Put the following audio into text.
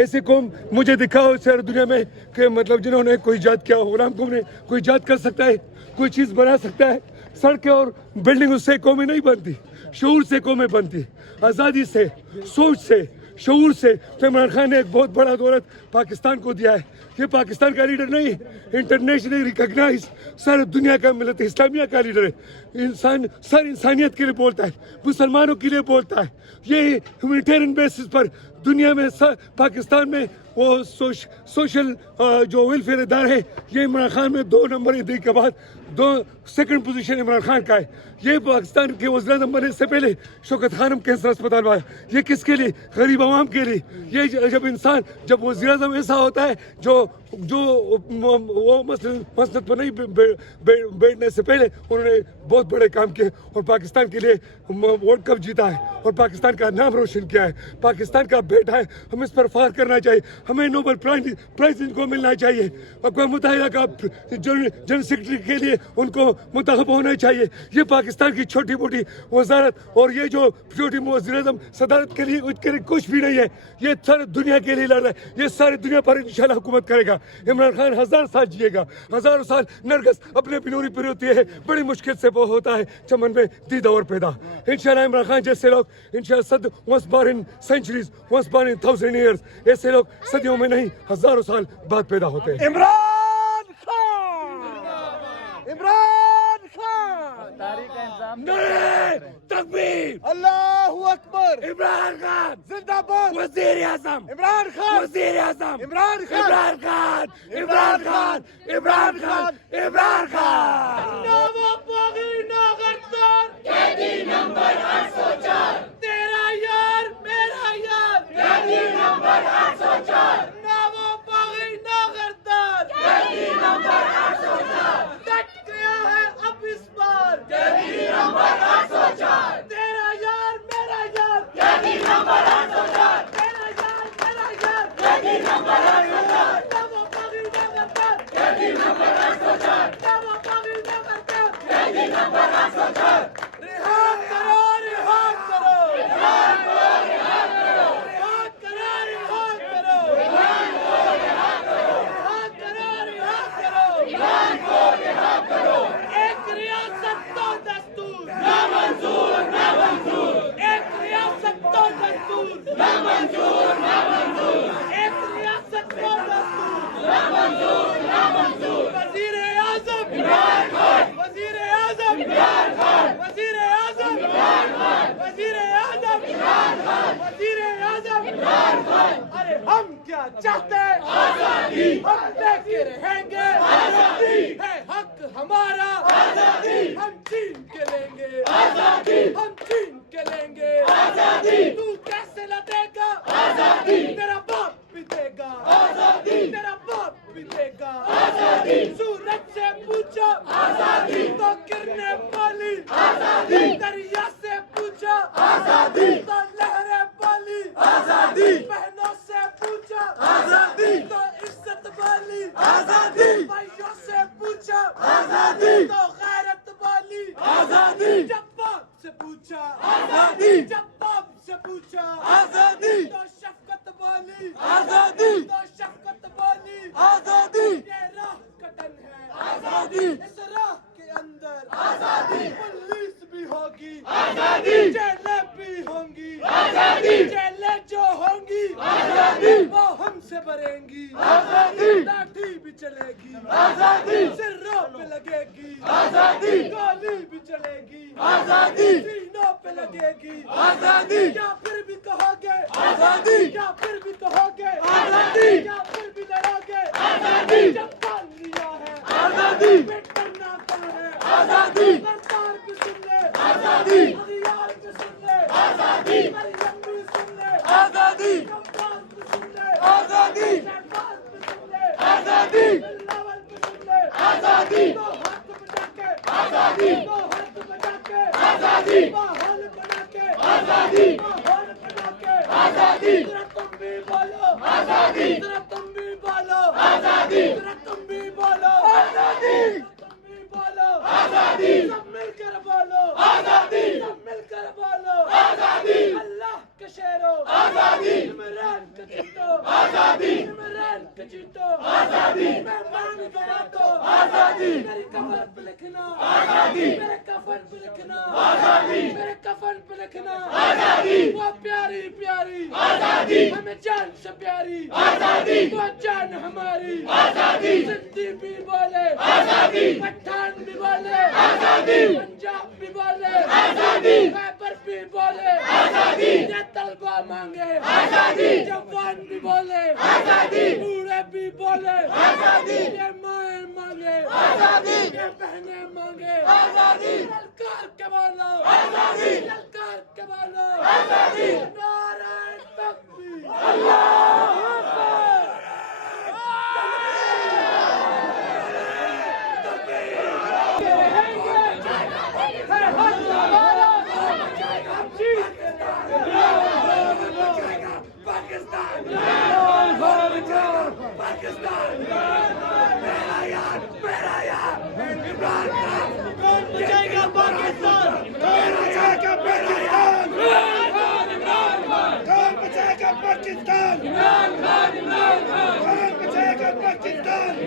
ایسی قوم مجھے دکھاؤ ساری دنیا میں کہ مطلب جنہوں نے کوئی ایجاد کیا ہو. غلام قوم نے کوئی ایجاد کر سکتا ہے, کوئی چیز بنا سکتا ہے. سڑکیں اور بلڈنگ اس سے قومیں نہیں بنتی, شعور سے قومیں بنتی, آزادی سے, سوچ سے, شعور سے. تو عمران خان نے ایک بہت بڑا دولت پاکستان کو دیا ہے. یہ پاکستان کا لیڈر نہیں, انٹرنیشنلی ریکگنائز ساری دنیا کا ملت اسلامیہ کا لیڈر ہے. سر انسانیت کے لیے بولتا ہے, مسلمانوں کے لیے بولتا ہے. یہ ہیومینیٹیرین بیسس پر دنیا میں پاکستان میں وہ سوشل جو ویلفیئر ادارے ہیں, یہ عمران خان میں 2 نمبر دی کے بعد 2 پوزیشن عمران خان کا ہے. یہ پاکستان کے وزیر اعظم بننے سے پہلے شوکت خانم کینسر اسپتال والا, یہ کس کے لیے؟ غریب عوام کے لیے. یہ جب وزیر اعظم ایسا ہوتا ہے جو وہ مسند پر نہیں بیٹھنے سے پہلے انہوں نے بہت بڑے کام کیے اور پاکستان کے لیے ورلڈ کپ جیتا ہے اور پاکستان کا نام روشن کیا ہے. پاکستان کا بیٹا ہے, ہمیں اس پر فخر کرنا چاہیے. ہمیں نوبل پرائز ان کو ملنا چاہیے. اقوام متحدہ کا جنرل سیکرٹری کے لیے ان کو منتخب ہونا چاہیے. یہ پاکستان کی چھوٹی موٹی وزارت اور یہ جو چھوٹی وزیر اعظم صدارت کے لیے کچھ بھی نہیں ہے. یہ ساری دنیا کے لیے لڑ رہا ہے. یہ ساری دنیا پر انشاءاللہ حکومت کرے گا. عمران خان 1000 سال جیے گا, 1000 سال. نرگس اپنے بنوری پر ہوتی ہے, بڑی مشکل سے وہ ہوتا ہے چمن میں دید اور پیدا. انشاءاللہ عمران خان جیسے لوگ انشاءاللہ once born in centuries, once born in 1000 years, ایسے لوگ صدیوں میں نہیں 1000 سال بعد پیدا ہوتے ہیں. عمران خان, عمران خان, نعرہ تکبیر, اللہ اکبر, عمران خان زندہ باد, وزیر اعظم, عمران خان, وزیر اعظم, عمران خان, عمران خان, عمران خان, عمران خان, عمران خان. نامہ باغی ناغردار, قیدی نمبر 804, تیرا یار میرا یار, قیدی نمبر 804, نامہ باغی ناغردار, قیدی نمبر 804, ڈٹ گیا ہے اب اس بار, قیدی نمبر 804, تیرا یار میرا یار, قیدی نمبر 804, تیرا یار میرا یار, قیدی نمبر 804, نامہ باغی ناغردار, قیدی نمبر 804, نامہ باغی ناغردار, قیدی نمبر 804. رہا کرو, رہا کرو, رہا کرو, رہا کرو, رہا کرو, رہا کرو, رہا کرو, رہا کرو, رہا کرو. ایک ریاست تو دستور نامنظور, نامنظور. ایک ریاست تو دستور نامنظور, نامنظور. ایک ریاست تو دستور نامنظور, نامنظور. وزیر اعظم عمران خان, وزیر اعظم عمران خان, وزیر اعظم عمران خان, وزیر اعظم عمران خان, وزیر اعظم عمران خان. ارے ہم کیا چاہتے ہیں؟ آزادی. ہم دیکھے رہیں گے آزادی. ہے حق ہمارا آزادی. ہم چھین کے لیں گے آزادی. ہم چھین کے لیں گے آزادی. تو کیسے لڑے گا آزادی؟ تیرا باپ بھی دے گا آزادی. تیرا باپ بھی دے گا آزادی. سورج سے پوچھا آزادی تو گرنے والی آزادی. دریا سے پوچھا آزادی تو لہریں والی آزادی. بہنوں سے پوچھا آزادی تو عزت والی آزادی. بھائیوں سے پوچھا آزادی تو غیرت والی آزادی. جب باپ سے پوچھا آزادی, جب باپ سے پوچھا آزادی تو شفقت والی آزادی. تو شفقت والی آزادی. یہ راہ کٹن ہے آزادی. اس راہ کے اندر آزادی. پولیس بھی ہوگی آزادی. جیلیں بھی ہوں گی آزادی. جیلیں جو ہوں گی آزادی وہ ہم سے بھریں گی آزادی. لاٹھی بھی چلے گی آزادی. سروں پہ لگے گی آزادی. گولی بھی چلے گی آزادی. سینوں پہ لگے گی آزادی. کیا پھر بھی کہو گے آزادی؟ کیا پھر بھی کہو گے آزادی؟ کیا پھر بھی لڑو گے آزادی؟ جب پال لیا ہے آزادی. پیٹ کرنا کیا ہے آزادی. سرکار بھی سن لے آزادی. اغیار بھی سن لے آزادی. مریم بھی سن لے آزادی. عباس بھی سن لے آزادی. شہباز بھی سن لے آزادی. بلاول بھی سن لے آزادی. تو ہاتھ بجا کے آزادی. تو ہاتھ بجا کے آزادی. ماحول بنا کے آزادی. ماحول بنا کے آزادی. ذرا تم بھی بولو آزادی. ذرا تم بھی بولو آزادی. ذرا تم بھی بولو آزادی. تم بھی بولو آزادی. سب مل کر بولو آزادی. سب مل کر بولو آزادی. اللہ کے شیرو آزادی. عمران کا جتو آزادی. آزادی میری کفن پہ لکھنا آزادی میرے کفن پہ لکھنا آزادی میرے کفن پہ لکھنا آزادی وہ پیاری پیاری آزادی ہمیں جان سے پیاری آزادی وہ جان ہماری آزادی سندھی بھی بولے آزادی پٹھان بھی بولے آزادی پنجاب بھی بولے آزادی خیبر بھی بولے آزادی یہ طلبہ مانگے آزادی جوان بھی بولے آزادی بوڑھے بھی بولے آزادی یہ مائیں مانگے آزادی یہ بہنیں مانگے آزادی للکار کے بولو آزادی للکار کے بولو آزادی نعرہ تکبیر اللہ اکبر پاکستان پاکستان میرا یار عمران خان کون بچائے گا پاکستان میرا یار کا پاکستان کون بچائے گا پاکستان کون بچائے گا پاکستان